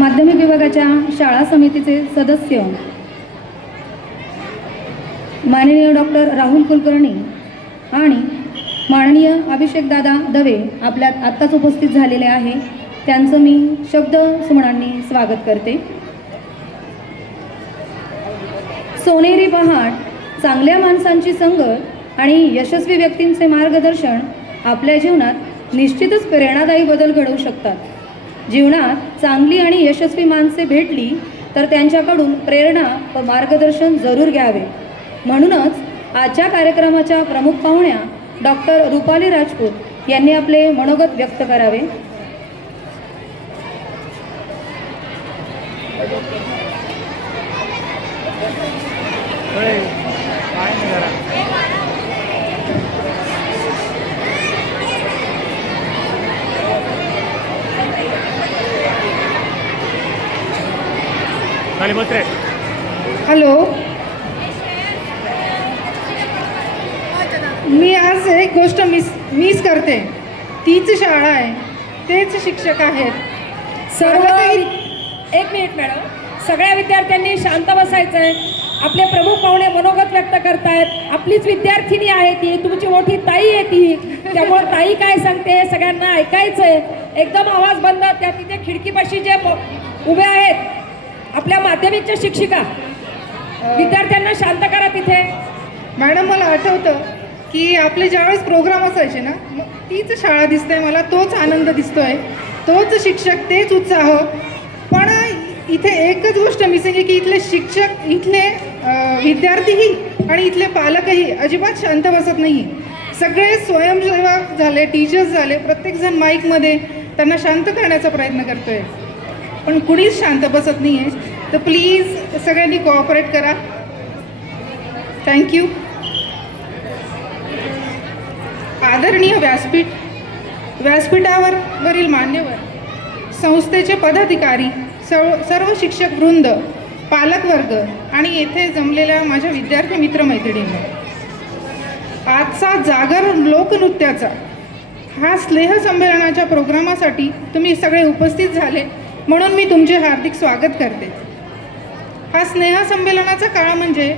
माध्यमिक विभागाच्या शाळा समितीचे सदस्य माननीय डॉक्टर राहुल कुलकर्णी आणि माननीय अभिषेकदादा दवे आपल्यात आत्ताच उपस्थित झालेले आहे. त्यांचं मी शब्द सुमनांनी स्वागत करते. सोनेरी पहाट, चांगल्या माणसांची संगत आणि यशस्वी व्यक्तींचे मार्गदर्शन आपल्या जीवनात निश्चितच प्रेरणादायी बदल घडवू शकतात. जीवनात चांगली आणि यशस्वी माणसे भेटली तर त्यांच्याकडून प्रेरणा व मार्गदर्शन जरूर घ्यावे. म्हणूनच आजच्या कार्यक्रमाच्या प्रमुख पाहुण्या डॉक्टर रुपाली राजपूत यांनी आपले मनोगत व्यक्त करावे. हॅलो, मी आज एक गोष्ट मिस करते. तीच शाळा आहे, तेच शिक्षक आहेत. सर्व एक मिनिट मॅडम, सगळ्या विद्यार्थ्यांनी शांत बसायचं आहे. आपले प्रमुख पाहुणे मनोगत व्यक्त करतायत. आपलीच विद्यार्थिनी आहे ती, तुमची मोठी ताई आहे ती, त्यामुळे ताई काय सांगते सगळ्यांना ऐकायचं आहे. एकदम आवाज बंद. त्या तिथे खिडकीपाशी जे उभे आहेत आपल्या माध्यमिकच्या शिक्षिका, विद्यार्थ्यांना शांत करा तिथे. मॅडम, मला आठवतं की आपले ज्यावेळेस प्रोग्राम असायचे ना, मग तीच शाळा दिसते मला, तोच आनंद दिसतोय, तोच शिक्षक, तेच उत्साह. पण इथे एकच गोष्ट मिसिंग आहे की इथले शिक्षक, इथले विद्यार्थीही आणि इथले पालकही अजिबात शांत बसत नाही. सगळे स्वयंसेवक झाले, टीचर्स झाले, प्रत्येकजण माईकमध्ये त्यांना शांत करण्याचा प्रयत्न करतोय, पण कुणीच शांत बसत नाही आहे. तर प्लीज सगळ्यांनी कोऑपरेट करा. थँक्यू. आदरणीय व्यासपीठावरील मान्यवर, संस्थेचे पदाधिकारी, सर्व शिक्षक वृंद, पालकवर्ग आणि येथे जमलेल्या माझ्या विद्यार्थी मित्रमैत्रिणींना, आजचा जागर लोकनृत्याचा हा स्नेहसंमेलनाच्या प्रोग्रामासाठी तुम्ही सगळे उपस्थित झाले म्हणून मी तुमचे हार्दिक स्वागत करते. हा स्नेहसंमेलनाचा काळ म्हणजे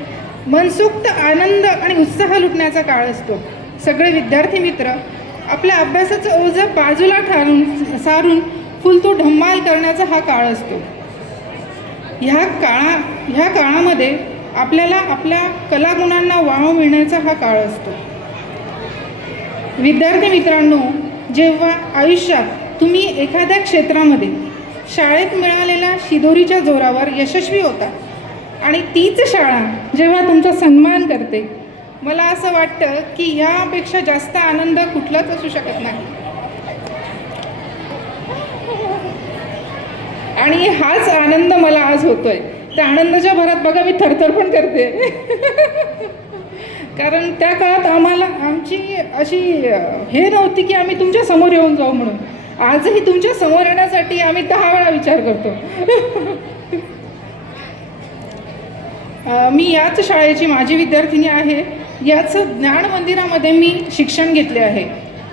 मनसोक्त आनंद आणि उत्साह लुटण्याचा काळ असतो. सगळे विद्यार्थी मित्र आपल्या अभ्यासाचं ओझं बाजूला सारून फुलतो धम्माल करण्याचा हा काळ असतो. ह्या काळामध्ये आपल्याला आपल्या कलागुणांना वाव मिळण्याचा हा काळ असतो. विद्यार्थी मित्रांनो, जेव्हा आयुष्यात तुम्ही एखाद्या क्षेत्रामध्ये शाळेत मिळालेल्या शिदोरीच्या जोरावर यशस्वी होता आणि तीच शाळा जेव्हा तुमचा सन्मान करते, मला असं वाटतं की ह्यापेक्षा जास्त आनंद कुठलाच असू शकत नाही. आणि हाच आनंद मला आज होतोय. त्या आनंदाच्या भरात बघा मी थरथर पण करते. कारण त्या काळात आमची अशी हे नव्हती की आम्ही तुमच्या समोर येऊन जाऊ म्हणून. आजही तुमच्या समोर येण्यासाठी आम्ही 10 वेळा विचार करतो. मी याच शाळेची माजी विद्यार्थिनी आहे. याच ज्ञान मंदिरामध्ये मी शिक्षण घेतले आहे.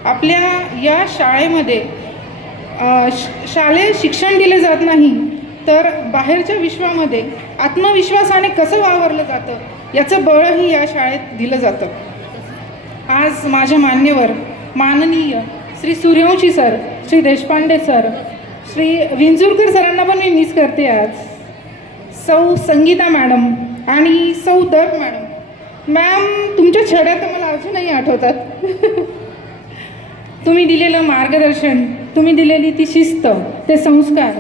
आपल्या या शाळेमध्ये शालेय शिक्षण दिले जात नाही, तर बाहेरच्या विश्वामध्ये आत्मविश्वासाने कसं वावरलं जातं याचं बळही या शाळेत दिलं जातं. आज माझ्या मान्यवर माननीय श्री सूर्यवंशी सर, श्री देशपांडे सर, श्री विंचुरकर सरांना पण मी मिस करते. आज सौ संगीता मॅडम आणि सौ दर मॅडम. मॅम, तुमच्या छड्या तर मला अजूनही आठवतात. तुम्ही दिलेलं मार्गदर्शन, तुम्ही दिलेली ती शिस्त, ते संस्कार,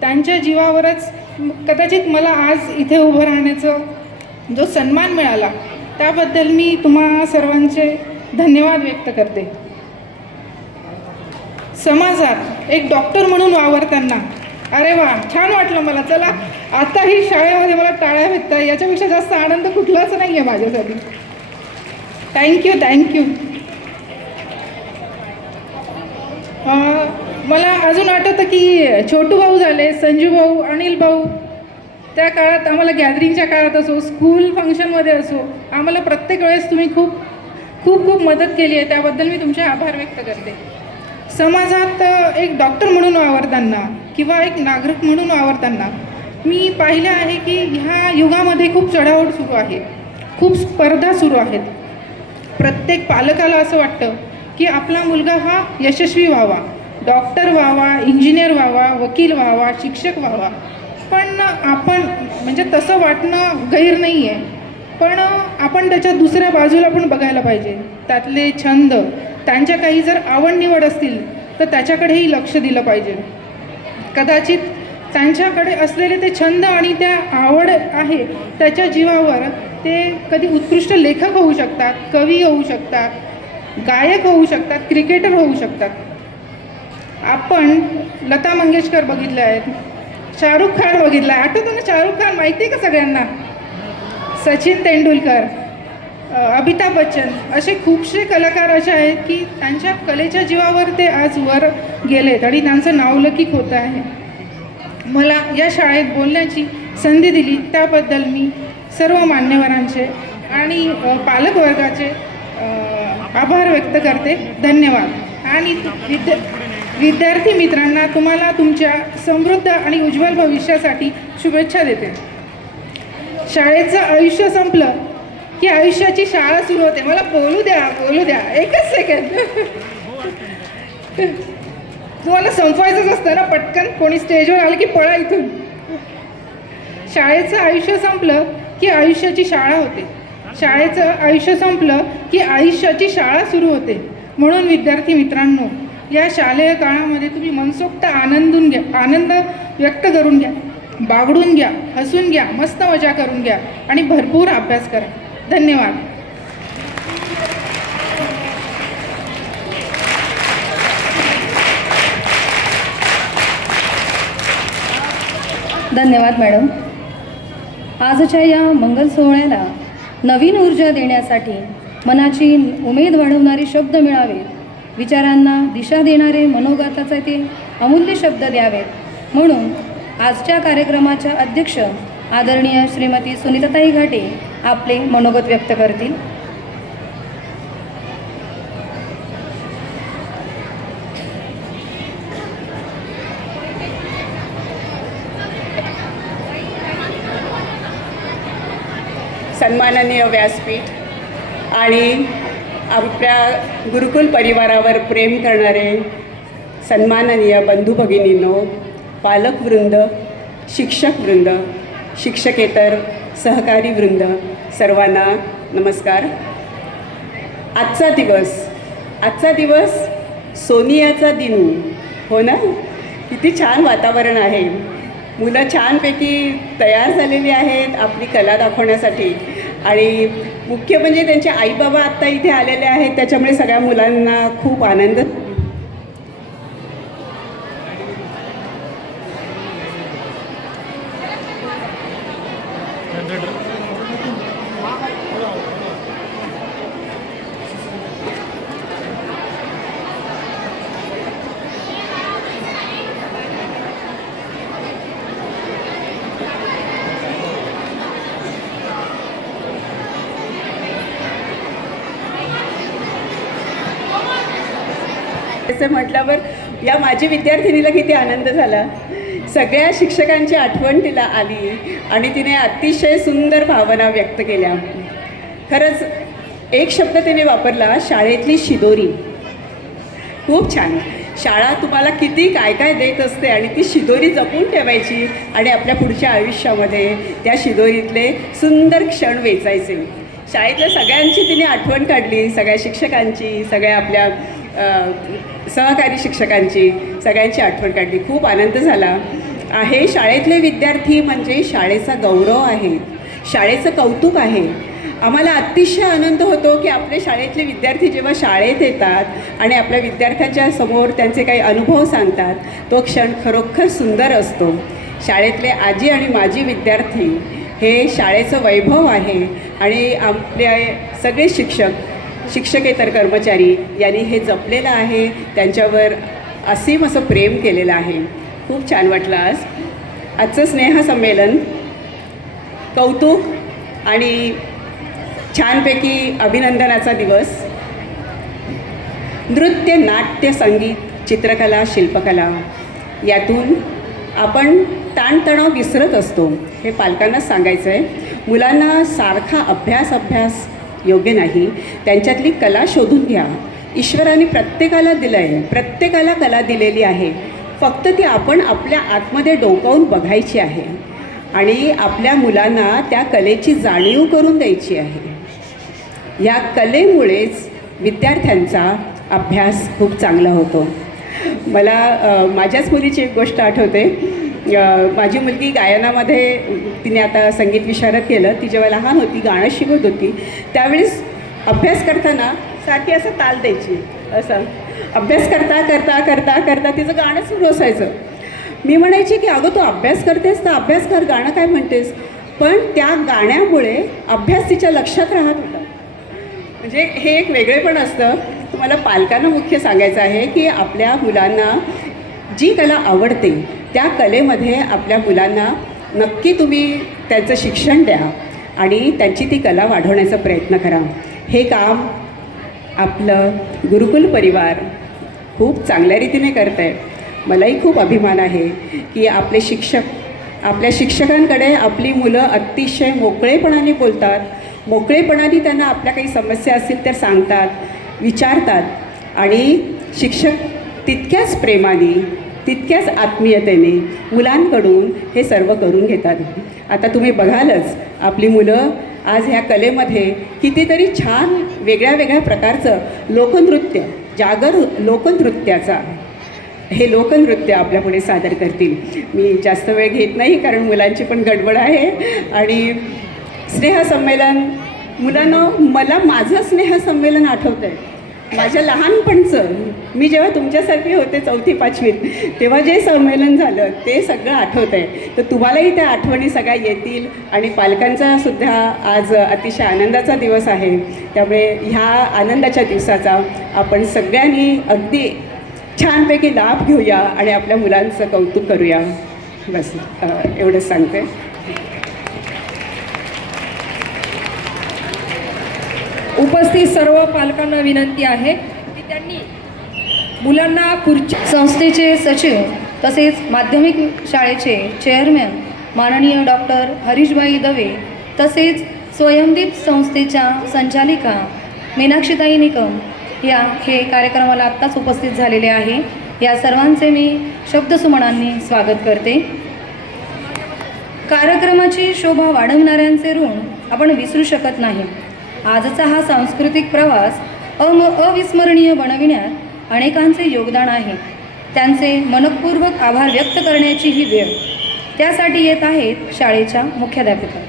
त्यांच्या जीवावरच कदाचित मला आज इथे उभं राहण्याचा जो सन्मान मिळाला, त्याबद्दल मी तुम्हा सर्वांचे धन्यवाद व्यक्त करते. समाजात एक डॉक्टर म्हणून वावरताना, अरे वा, छान वाटलं मला. चला, आताही शाळेमध्ये मला टाळ्या भेटत आहे, याच्यापेक्षा जास्त आनंद कुठलाच नाही आहे माझ्यासाठी. थँक्यू. मला अजून आठवतं की छोटू भाऊ झाले, संजू भाऊ, अनिल भाऊ, त्या काळात आम्हाला गॅदरिंगच्या काळात असो, स्कूल फंक्शनमध्ये असो, आम्हाला प्रत्येक वेळेस तुम्ही खूप मदत केली आहे. त्याबद्दल मी तुमचे आभार व्यक्त करते. समाजात एक डॉक्टर म्हणून वावरताना किंवा एक नागरिक म्हणून वावरताना मी पाहिलं आहे की ह्या युगामध्ये खूप चढाओढ सुरू आहे, खूप स्पर्धा सुरू आहेत. प्रत्येक पालकाला असं वाटतं की आपला मुलगा हा यशस्वी व्हावा, डॉक्टर व्हावा, इंजिनियर व्हावा, वकील व्हावा, शिक्षक व्हावा. पण आपण म्हणजे तसं वाटणं गैर नाही आहे, पण आपण त्याच्या दुसऱ्या बाजूला पण बघायला पाहिजे. त्यातले छंद, त्यांच्या काही जर आवड निवड असतील तर त्याच्याकडेही लक्ष दिलं पाहिजे. कदाचित त्यांच्याकडे असलेले ते छंद आणि त्या आवड आहे त्याच्या जीवावर ते कधी उत्कृष्ट लेखक होऊ शकतात, कवी होऊ शकतात, गायक होऊ शकतात, क्रिकेटर होऊ शकतात. आपण लता मंगेशकर बघितल्या आहेत, शाहरुख खान बघितला आहे. आठवतं ना शाहरुख खान? माहिती आहे का सगळ्यांना? सचिन तेंडुलकर, अमिताभ बच्चन, असे खूपसे कलाकार असे आहेत की त्यांच्या कलेच्या जीवावर ते आज वर गेलेत आणि त्यांचं नावलौकिक होतं आहे. मला या शाळेत बोलण्याची संधी दिली त्याबद्दल मी सर्व मान्यवरांचे आणि पालकवर्गाचे आभार व्यक्त करते. धन्यवाद. आणि विद्यार्थी मित्रांना तुम्हाला तुमच्या समृद्ध आणि उज्ज्वल भविष्यासाठी शुभेच्छा देते. शाळेचं आयुष्य संपलं की आयुष्याची शाळा सुरू होते. मला बोलू द्या एकच सेकंड. तुम्हाला संपवायचंच असतं ना पटकन, कोणी स्टेजवर आलं की पळा इथून. शाळेचं आयुष्य संपलं की आयुष्याची शाळा होते. शाळेचं आयुष्य संपलं की आयुष्याची शाळा सुरू होते. म्हणून विद्यार्थी मित्रांनो, या शालेय काळामध्ये तुम्ही मनसोक्त आनंद व्यक्त करून घ्या, बागडून घ्या, हसून घ्या, मस्त मजा करून घ्या आणि भरपूर अभ्यास करा. धन्यवाद. धन्यवाद मॅडम. आजच्या या मंगल सोहळ्याला नवीन ऊर्जा देण्यासाठी मनाची उमेद वाढवणारे शब्द मिळावेत, विचारांना दिशा देणारे मनोगताचे ते अमूल्य शब्द द्यावेत म्हणून आजच्या कार्यक्रमाच्या अध्यक्ष आदरणीय श्रीमती सुनीताताई घाटे आपले मनोगत व्यक्त करतील. सन्माननीय व्यासपीठ आणि आपल्या गुरुकुल परिवारावर प्रेम करणारे सन्माननीय बंधू भगिनींनो, पालकवृंद, शिक्षकवृंद, शिक्षकेतर सहकारी वृंद, सर्वांना नमस्कार. आजचा दिवस सोनियाचा दिनू, हो ना? किती छान वातावरण आहे. मुलं छानपैकी तयार झालेली आहेत आपली कला दाखवण्यासाठी आणि मुख्य म्हणजे त्यांचे आईबाबा आत्ता इथे आलेले आहेत, त्याच्यामुळे सगळ्या मुलांना खूप आनंद. असं म्हटल्यावर या माझी विद्यार्थिनीला किती आनंद झाला. सगळ्या शिक्षकांची आठवण तिला आली आणि तिने अतिशय सुंदर भावना व्यक्त केल्या. खरंच एक शब्द तिने वापरला, शाळेतली शिदोरी. खूप छान. शाळा तुम्हाला किती काय काय देत असते आणि ती शिदोरी जपून ठेवायची आणि आपल्या पुढच्या आयुष्यामध्ये त्या शिदोरीतले सुंदर क्षण वेचायचे. शाळेतल्या सगळ्यांची तिने आठवण काढली, सगळ्या शिक्षकांची, सगळ्या आपल्या सहकारी शिक्षकांची, सगळ्यांची आठवण काढली. खूप आनंद झाला आहे. शाळेतले विद्यार्थी म्हणजे शाळेचा गौरव आहे, शाळेचं कौतुक आहे. आम्हाला अतिशय आनंद होतो की आपले शाळेतले विद्यार्थी जेव्हा शाळेत येतात आणि आपल्या विद्यार्थ्यांच्या समोर त्यांचे काही अनुभव सांगतात, तो क्षण खरोखर सुंदर असतो. शाळेतले आजी आणि माजी विद्यार्थी हे शाळेचं वैभव आहे आणि आपले सगळे शिक्षकेतर कर्मचारी यांनी हे जपलेलं आहे, त्यांच्यावर असीम असं प्रेम केलेलं आहे. खूप छान वाटलं आजचं स्नेहसंमेलन. कौतुक आणि छानपैकी अभिनंदनाचा दिवस. नृत्य, नाट्य, संगीत, चित्रकला, शिल्पकला यातून आपण ताणतणाव विसरत असतो, हे पालकांनाच सांगायचं आहे. मुलांना सारखा अभ्यास योग्य नाही, त्यांच्यातली कला शोधून घ्या. ईश्वराने प्रत्येकाला दिलं आहे, प्रत्येकाला कला दिलेली आहे, फक्त ती आपण आपल्या आतमध्ये डोकावून बघायची आहे आणि आपल्या मुलांना त्या कलेची जाणीव करून द्यायची आहे. या कलेमुळेच विद्यार्थ्यांचा अभ्यास खूप चांगला होतो. मला माझ्याच मुलीची एक गोष्ट आठवते. माझी मुलगी गायनामध्ये तिने आता संगीत विशारद केलं. ती जेव्हा लहान होती गाणं शिकत होती त्यावेळेस अभ्यास करताना सारखी असं ताल द्यायची, असं अभ्यास करता तिचं गाणं सुरू असायचं. मी म्हणायची की अगं तू अभ्यास करतेस तर अभ्यास कर, गाणं काय म्हणतेस. पण त्या गाण्यामुळे अभ्यास तिच्या लक्षात राहत होता. म्हणजे हे एक वेगळेपण असतं. तुम्हाला पालकांना मुख्य सांगायचं आहे की आपल्या मुलांना जी कला आवडते त्या कलेमध्ये आपल्या मुलांना नक्की तुम्ही त्यांचं शिक्षण द्या आणि त्यांची ती कला वाढवण्याचा प्रयत्न करा. हे काम आपलं गुरुकुल परिवार खूप चांगल्या रीतीने करत आहे. मलाही खूप अभिमान आहे की आपल्या शिक्षकांकडे आपली मुलं अतिशय मोकळेपणाने बोलतात, मोकळेपणाने त्यांना आपल्या काही समस्या असतील तर सांगतात, विचारतात आणि शिक्षक तितक्याच प्रेमाने, तितक्याच आत्मीयतेने मुलांकडून हे सर्व करून घेतात. आता तुम्ही बघालच आपली मुलं आज ह्या कलेमध्ये कितीतरी छान वेगळ्या वेगळ्या प्रकारचं लोकनृत्य, जागर लोकनृत्याचा हे लोकनृत्य आपल्यापुढे सादर करतील. मी जास्त वेळ घेत नाही कारण मुलांची पण गडबड आहे. आणि स्नेहसंमेलन, मुलांना मला माझं स्नेहसंमेलन आठवतं आहे. माझ्या लहानपणचं, मी जेव्हा तुमच्यासारखी होते 4वी-5वीत, तेव्हा जे संमेलन झालं ते सगळं आठवतं आहे. तर तुम्हालाही त्या आठवणी सगळ्या येतील. आणि पालकांचा सुद्धा आज अतिशय आनंदाचा दिवस आहे. त्यामुळे ह्या आनंदाच्या दिवसाचा आपण सगळ्यांनी अगदी छानपैकी लाभ घेऊया आणि आपल्या मुलांचं कौतुक करूया. बस एवढंच सांगते. उपस्थित सर्व पालकांना विनंती आहे की त्यांनी मुलांना खुर्ची. संस्थेचे सचिव तसेच माध्यमिक शाळेचे चेअरमॅन माननीय डॉक्टर हरीशबाई दवे तसेच स्वयंदीप संस्थेच्या संचालिका मीनाक्षीताई निकम हे कार्यक्रमाला आत्ताच उपस्थित झालेले आहे. या सर्वांचे मी शब्दसुमनांनी स्वागत करते. कार्यक्रमाची शोभा वाढवणाऱ्यांचे ऋण आपण विसरू शकत नाही. आजचा हा सांस्कृतिक प्रवास अविस्मरणीय बनविण्यात अनेकांचे योगदान आहे. त्यांचे मनःपूर्वक आभार व्यक्त करण्याची ही वेळ. त्यासाठी येत आहेत शाळेच्या मुख्याध्यापिका.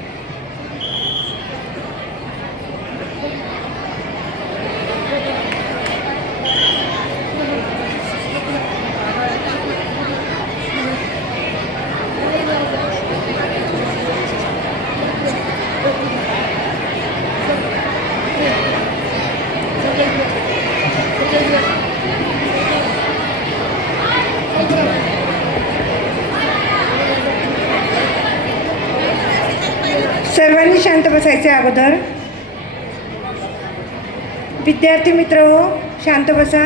सर्वांनी शांत बसायचे. अगोदर विद्यार्थी मित्र हो, शांत बसा.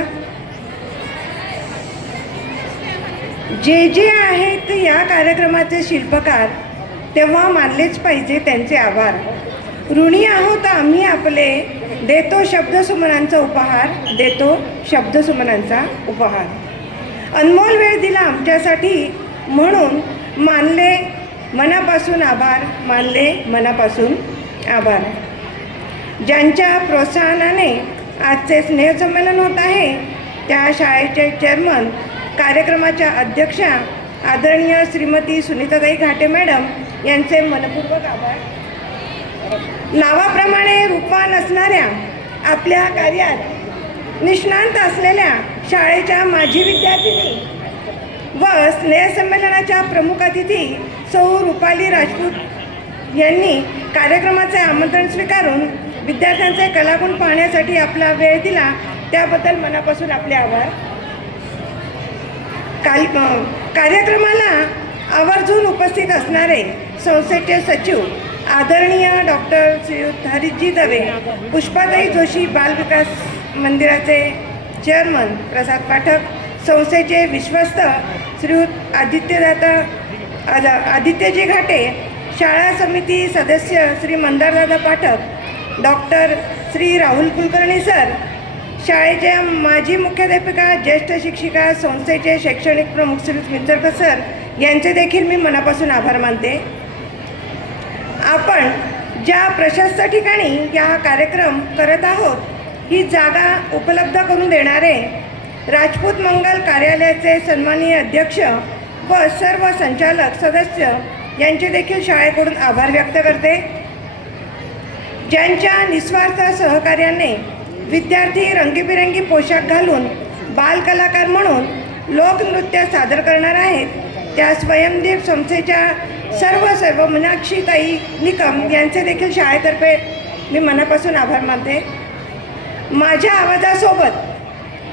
जे जे आहेत या कार्यक्रमाचे शिल्पकार तेव्हा मानलेच पाहिजे त्यांचे आभार. ऋणी आहोत आम्ही आपले, देतो शब्दसुमनांचा उपहार, देतो शब्दसुमनांचा उपहार. अनमोल वेळ दिला आमच्यासाठी म्हणून मानले मनापासून आभार, मानले मनापासून आभार. ज्यांच्या प्रोत्साहनाने आजचे स्नेहसंमेलन होत आहे त्या शाळेचे चेअरमन, कार्यक्रमाच्या अध्यक्षा आदरणीय श्रीमती सुनीताताई घाटे मॅडम यांचे मनपूर्वक आभार. नावाप्रमाणे रूपवान असणाऱ्या, आपल्या कार्यात निष्णांत असलेल्या शाळेच्या माजी विद्यार्थिनी व स्नेहसंमेलनाच्या प्रमुख अतिथी सौ रुपाली राजपूत यांनी कार्यक्रमाचे आमंत्रण स्वीकारून विद्यार्थ्यांचे कलागुण पाहण्यासाठी आपला वेळ दिला त्याबद्दल मनापासून आपले आभार. कार्यक्रमाला आवर्जून उपस्थित असणारे संस्थेचे सचिव आदरणीय डॉक्टर श्रीयुत हरीशजी दवे, पुष्पाताई जोशी बालविकास मंदिराचे चेअरमन प्रसाद पाठक, संस्थेचे विश्वस्त श्रीयुत आदित्यजी घाटे, शाळा समिती सदस्य श्री मंदारदादा पाठक, डॉक्टर श्री राहुल कुलकर्णी सर, शाळेच्या माजी मुख्याध्यापिका, ज्येष्ठ शिक्षिका, संस्थेचे शैक्षणिक प्रमुख श्री विंचरकर सर यांचे देखील मी मनापासून आभार मानते. आपण ज्या प्रशस्त ठिकाणी या कार्यक्रम करत आहोत ही जागा उपलब्ध करून देणारे राजपूत मंगल कार्यालयाचे सन्माननीय अध्यक्ष व सर्व संचालक सदस्य यांचे देखील शाळेकडून आभार व्यक्त करते. ज्यांच्या निस्वार्थ सहकार्याने विद्यार्थी रंगीबिरंगी पोशाख घालून बालकलाकार म्हणून लोकनृत्य सादर करणार आहेत त्या स्वयंदीप संस्थेच्या सर्व मीनाक्षीताई निकम यांचे देखील शाळेतर्फे मी मनापासून आभार मानते. माझ्या आवाजासोबत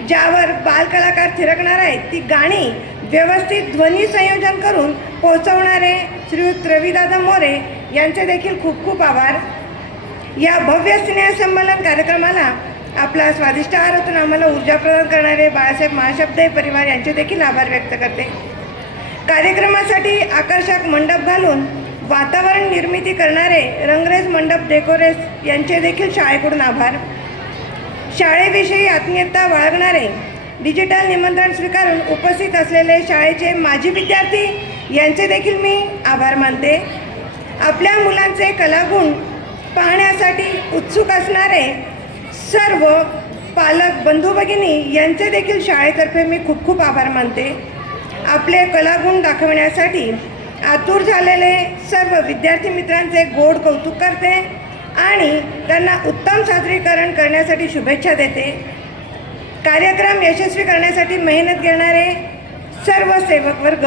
ज्यावर बालकलाकार थिरकणार आहेत ती गाणी व्यवस्थित ध्वनी संयोजन करून पोहोचवणारे श्रीयुत रविदादा मोरे यांचे देखील खूप खूप आभार. या भव्य स्नेहसंमेलन कार्यक्रमाला आपला स्वादिष्ट आहारातून आम्हाला ऊर्जा प्रदान करणारे बाळासाहेब महाशब्दे परिवार यांचे देखील आभार व्यक्त करते. कार्यक्रमासाठी आकर्षक मंडप घालून वातावरण निर्मिती करणारे रंगरेज मंडप डेकोरेस यांचे देखील शाळेकडून आभार. शाळेविषयी आत्मीयता बाळगणारे डिजिटल निमंत्रण स्वीकारून उपस्थित असलेले शाळेचे माजी विद्यार्थी यांचे देखील मी आभार मानते. आपल्या मुलांचे कलागुण पाहण्यासाठी उत्सुक असणारे सर्व पालक बंधू भगिनी यांचे देखील शाळेतर्फे मी खूप खूप आभार मानते. आपले कलागुण दाखवण्यासाठी आतुर झालेले सर्व विद्यार्थी मित्रांचे गोड कौतुक करते आणि त्यांना उत्तम सादरीकरण करण्यासाठी शुभेच्छा देते. कार्यक्रम यशस्वी करण्यासाठी मेहनत घेणारे सर्व सेवक वर्ग,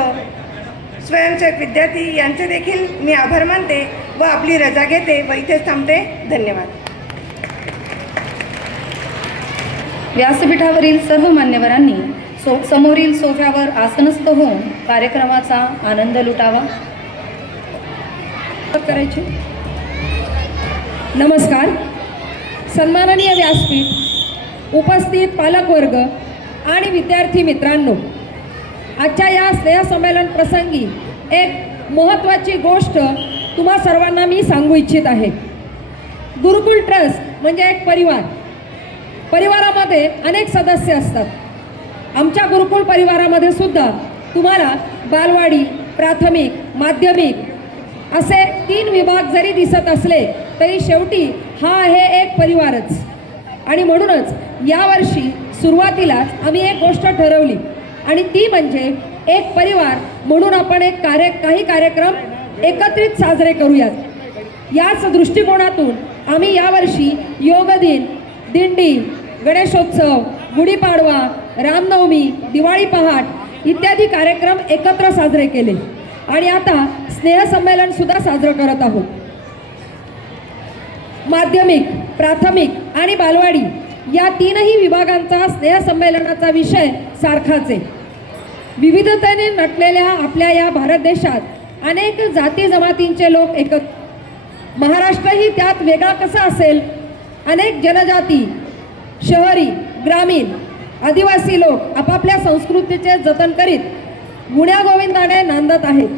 स्वयंसेवक विद्यार्थी यांचे देखील मी आभार मानते व आपली रजा घेते व इथेच थांबते. धन्यवाद. व्यासपीठावरील सर्व मान्यवरांनी समोरील सोफ्यावर आसनस्थ होऊन कार्यक्रमाचा आनंद लुटावा. करायचे. नमस्कार. सन्माननीय व्यासपीठ, उपस्थित पालकवर्ग आणि विद्यार्थी मित्रांनो, आजच्या या स्नेहसंमेलन प्रसंगी एक महत्त्वाची गोष्ट तुम्हा सर्वांना मी सांगू इच्छित आहे. गुरुकुल ट्रस्ट म्हणजे एक परिवार. परिवारामध्ये अनेक सदस्य असतात. आमच्या गुरुकुल परिवारामध्ये सुद्धा तुम्हाला बालवाडी, प्राथमिक, माध्यमिक असे 3 विभाग जरी दिसत असले तरी शेवटी हा आहे एक परिवारच. आणि म्हणूनच यावर्षी सुरुवातीलाच आम्ही एक गोष्ट ठरवली आणि ती म्हणजे एक परिवार म्हणून आपण काही कार्यक्रम एकत्रित साजरे करूयात. याच दृष्टिकोनातून आम्ही यावर्षी योग दिन, दिंडी, गणेशोत्सव, गुढीपाडवा, रामनवमी, दिवाळी पहाट इत्यादी कार्यक्रम एकत्र साजरे केले आणि आता स्नेहसंमेलन सुद्धा साजरं करत आहोत. माध्यमिक, प्राथमिक आणि बालवाडी या 3ही विभागांचा स्नेहसंमेलनाचा विषय सारखाच आहे. विविधतेने नटलेल्या आपल्या या भारत देशात अनेक जाती जमातींचे लोक महाराष्ट्रही त्यात वेगळा कसा असेल. अनेक जनजाती, शहरी, ग्रामीण, आदिवासी लोक आपापल्या संस्कृतीचे जतन करीत गुण्यागोविंदाने नांदत आहेत.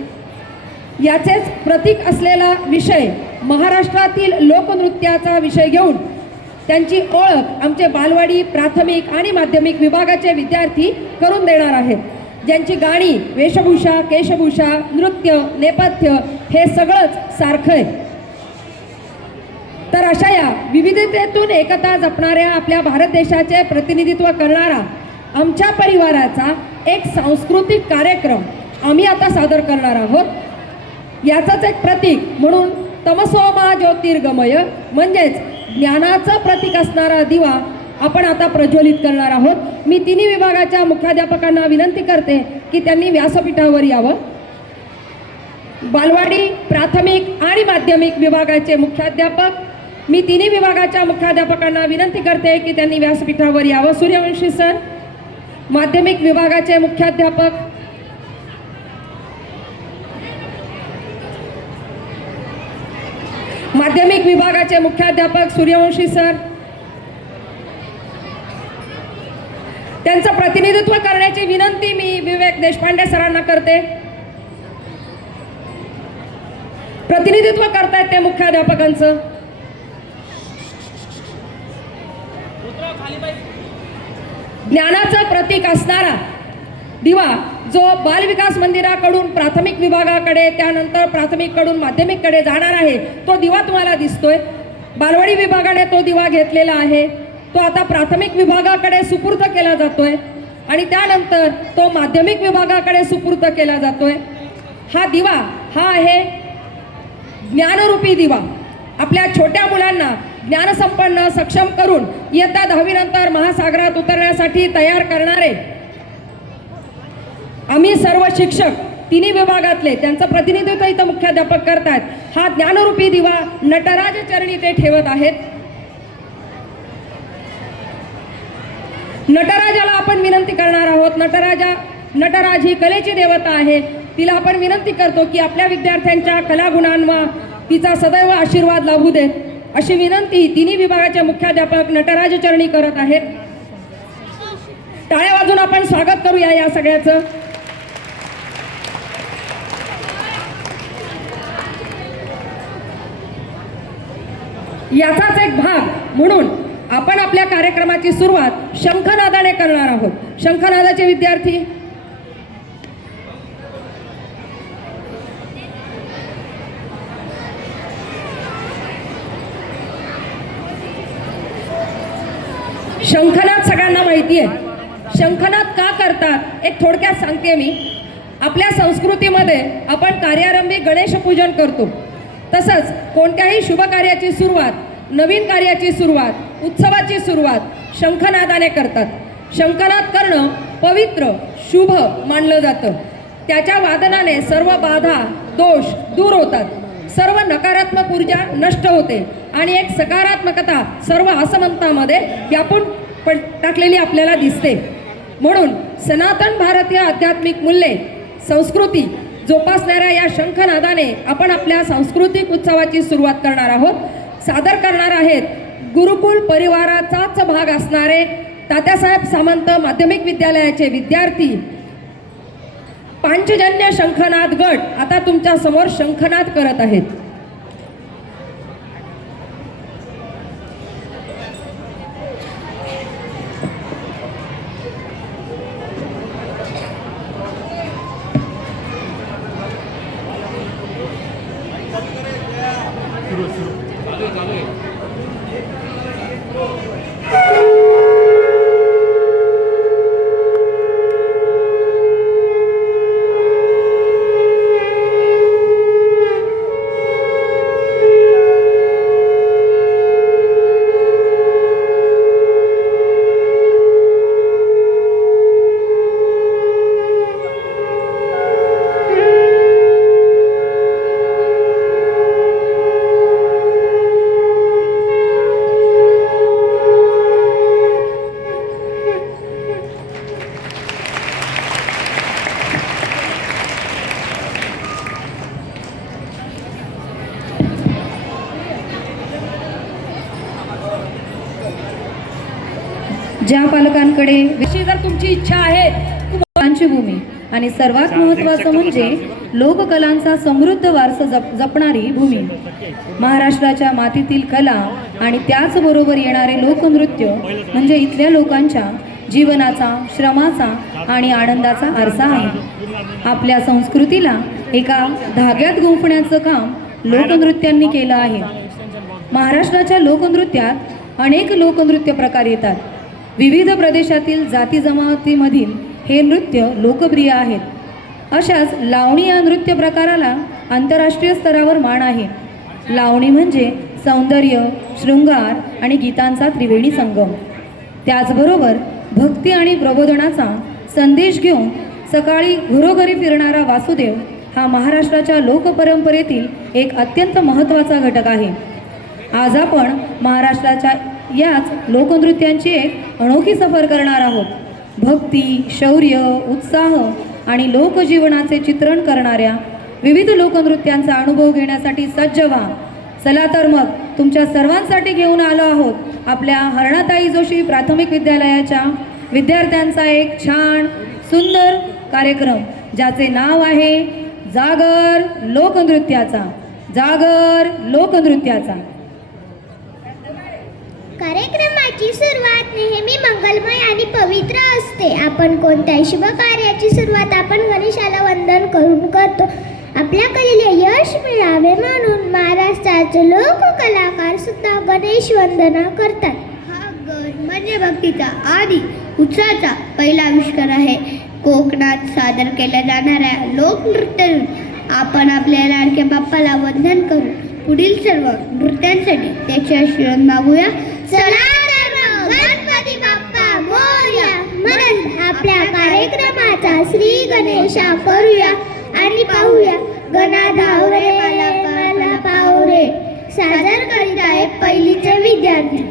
याचेच प्रतीक असलेला विषय महाराष्ट्रातील लोकनृत्याचा विषय घेऊन त्यांची ओळख आमचे बालवाडी, प्राथमिक आणि माध्यमिक विभागाचे विद्यार्थी करून देणार आहेत, ज्यांची गाणी, वेशभूषा, केशभूषा, नृत्य, नेपथ्य हे सगळंच सारखं आहे. तर अशा या विविधतेतून एकता जपणाऱ्या आपल्या भारत देशाचे प्रतिनिधित्व करणारा आमच्या परिवाराचा एक सांस्कृतिक कार्यक्रम आम्ही आता सादर करणार आहोत. याचंच एक प्रतीक म्हणून तमसो मा ज्योतिर्गमय म्हणजेच ज्ञानाचं प्रतीक असणारा दिवा आपण आता प्रज्वलित करणार आहोत. मी 3 विभागाच्या मुख्याध्यापकांना विनंती करते की त्यांनी व्यासपीठावर यावं. बालवाडी, प्राथमिक आणि माध्यमिक विभागाचे मुख्याध्यापक, मी 3 विभागाच्या मुख्याध्यापकांना विनंती करते की त्यांनी व्यासपीठावर यावं. सूर्यवंशी सर. माध्यमिक विभागाचे मुख्याध्यापक, माध्यमिक विभागाचे मुख्याध्यापक सूर्यवंशी सर. त्यांचं प्रतिनिधित्व करण्याची विनंती मी विवेक देशपांडे सरांना करते. प्रतिनिधित्व करतायत ते मुख्याध्यापकांचं. ज्ञानाचं प्रतीक असणारा दिवा जो बालविकास मंदिराकडून प्राथमिक विभागाकडे, त्यानंतर प्राथमिककडून माध्यमिककडे जाणार आहे, तो दिवा तुम्हाला दिसतोय. बालवाडी विभागाने तो दिवा घेतलेला आहे. तो आता प्राथमिक विभागाकडे सुपूर्द केला जातोय आणि त्यानंतर तो माध्यमिक विभागाकडे सुपूर्द केला जातोय. हा दिवा हा आहे ज्ञानरूपी दिवा. आपल्या छोट्या मुलांना ज्ञानसंपन्न, सक्षम करून इयत्ता 10वी नंतर महासागरात उतरण्यासाठी तयार करणारे आम्ही सर्व शिक्षक 3 विभागातले त्यांचं प्रतिनिधित्व इथं मुख्याध्यापक करतात. हा ज्ञानरूपी दिवा नटराज चरणी ते ठेवत आहेत. नटराजाला आपण विनंती करणार आहोत. नटराज ही कलेची देवता आहे. तिला आपण विनंती करतो की आपल्या विद्यार्थ्यांच्या कलागुणांवर तिचा सदैव आशीर्वाद लाभू देत. अशी विनंती तिन्ही विभागाचे मुख्याध्यापक नटराज चरणी करत आहेत. टाळ्या वाजून आपण स्वागत करूया या सगळ्याचं. याचाच एक भाग म्हणून आपण आपल्या कार्यक्रमाची सुरुवात शंखनादाने करणार आहोत. शंखनादाचे विद्यार्थी शंखनाद सगळ्यांना माहिती आहे. शंखनाद का करतात एक थोडक्यात सांगते मी. आपल्या संस्कृतीमध्ये आपण कार्यारंभी गणेश पूजन करतो. तसंच कोणत्याही शुभ कार्याची सुरुवात, नवीन कार्याची सुरुवात, उत्सवाची सुरुवात शंखनादाने करतात. शंखनाद करणं पवित्र शुभ मानलं जातं. त्याच्या वादनाने सर्व बाधा दोष दूर होतात, सर्व नकारात्मक ऊर्जा नष्ट होते आणि एक सकारात्मकता सर्व असमंतामध्ये व्यापून टाकलेली आपल्याला दिसते. म्हणून सनातन भारतीय आध्यात्मिक मूल्ये संस्कृती जोपासणाऱ्या या शंखनादाने आपण आपल्या सांस्कृतिक उत्सवाची सुरुवात करणार आहोत. सादर करणार आहेत गुरुकुल परिवाराचाच भाग असणारे तात्यासाहेब सामंत माध्यमिक विद्यालयाचे विद्यार्थी पांचजन्य शंखनाद गट आता तुमच्या समोर शंखनाद करत आहेत. ज्या पालकांकडे अशी जर तुमची इच्छा आहे विश्वाची भूमी आणि सर्वात महत्त्वाचं म्हणजे लोककलांचा समृद्ध वारसा जपणारी भूमी, महाराष्ट्राच्या मातीतील कला आणि त्याचबरोबर येणारे लोकनृत्य म्हणजे इथल्या लोकांच्या जीवनाचा, श्रमाचा आणि आनंदाचा आरसा आहे. आपल्या संस्कृतीला एका धाग्यात गुंफण्याचं काम लोकनृत्यांनी केलं आहे. महाराष्ट्राच्या लोकनृत्यात अनेक लोकनृत्य प्रकार येतात. विविध प्रदेशातील जाती जमातीमधील हे नृत्य लोकप्रिय आहेत. अशाच लावणी या नृत्य प्रकाराला आंतरराष्ट्रीय स्तरावर मान आहे. लावणी म्हणजे सौंदर्य, शृंगार आणि गीतांचा त्रिवेणी संगम. त्याचबरोबर भक्ती आणि प्रबोधनाचा संदेश घेऊन सकाळी घरोघरी फिरणारा वासुदेव हा महाराष्ट्राच्या लोकपरंपरेतील एक अत्यंत महत्त्वाचा घटक आहे. आज आपण महाराष्ट्राच्या याच लोकनृत्यांची एक अनोखी सफर करणार आहोत. भक्ती, शौर्य, उत्साह आणि लोकजीवनाचे चित्रण करणाऱ्या विविध लोकनृत्यांचा अनुभव घेण्यासाठी सज्ज व्हा. चला तर मग तुमच्या सर्वांसाठी घेऊन आलो आहोत आपल्या हरणाताई जोशी प्राथमिक विद्यालयाच्या विद्यार्थ्यांचा एक छान सुंदर कार्यक्रम, ज्याचे नाव आहे जागर लोकनृत्याचा. जागर लोकनृत्याचा. कार्यक्रमाची सुरुवात नेहमी मंगलमय आणि पवित्र असते. आपण कोणत्याही शुभ कार्याची सुरुवात आपण गणेशाला वंदन करून करतो. आपल्या कलेला यश मिळावे म्हणून महाराष्ट्राचे लोककलाकार सुद्धा गणेश वंदना करतात. हा गण म्हणजे भक्तीचा आणि उत्साहाचा पहिला आविष्कार आहे. कोकणात सादर केल्या जाणाऱ्या लोकनृत्यातून आपण आपल्या लाडक्या बाप्पाला वंदन करून पुढील सर्व नृत्यांसाठी त्याचे आशीर्वाद मागूया. चला तर मग गणपती बाप्पा मोरया म्हणत आपल्या कार्यक्रमाचा श्री गणेशा करूया आणि पाहूया गणा धावरे मला पावरे. सादर करीत आहे पहिलीचे विद्यार्थी.